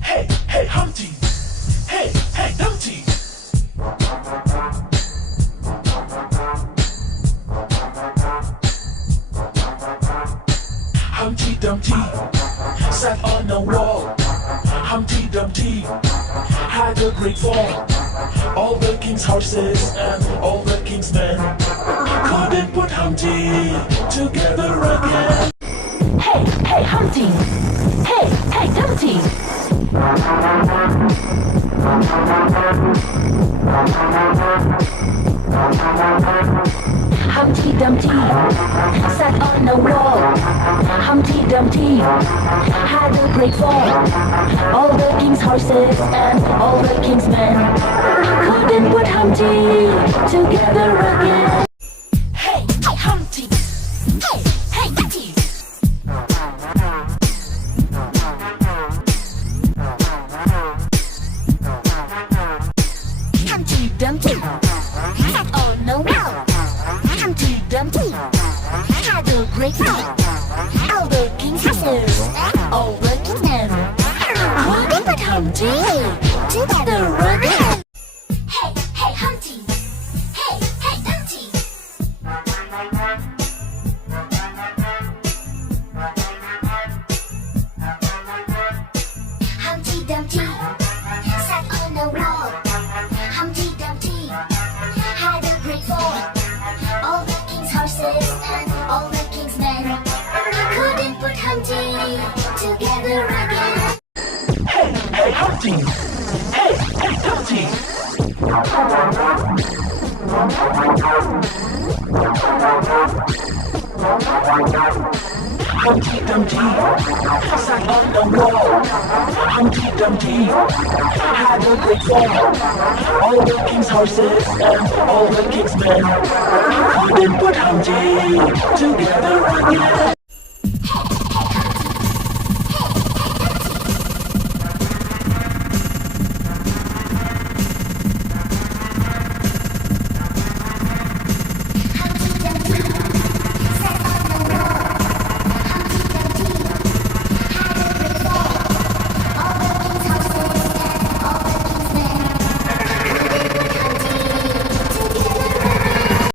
Hey, hey, Humpty! Hey, hey, Dumpty! Humpty Dumpty sat on a wall. Humpty Dumpty had a great fall. All the king's horses and all the king's men couldn't put Humpty together again. Hey, hey, Humpty! Hey, hey, Dumpty! Humpty Dumpty sat on a wall. Humpty Dumpty had a great fall. All the king's horses and all the king's men couldn't put Humpty together again. Hey, hey, Humpty! Hey, hey, Dumpty! Humpty Dumpty sat on a wall. Humpty Dumpty had a great fall. All the king's horses and all the king's men couldn't put Humpty together again. Hey, hey, Humpty! Hey, hey, Dumpty! Humpty Dumpty sat on a wall. Humpty Dumpty had a great fall. All the king's horses and all the king's men couldn't put Humpty together again. Hey, hey, Humpty! Hey, hey, Dumpty! Humpty Dumpty sat on the wall. Humpty Dumpty had a great fall. All the king's horses and all the king's men couldn't put Humpty together again.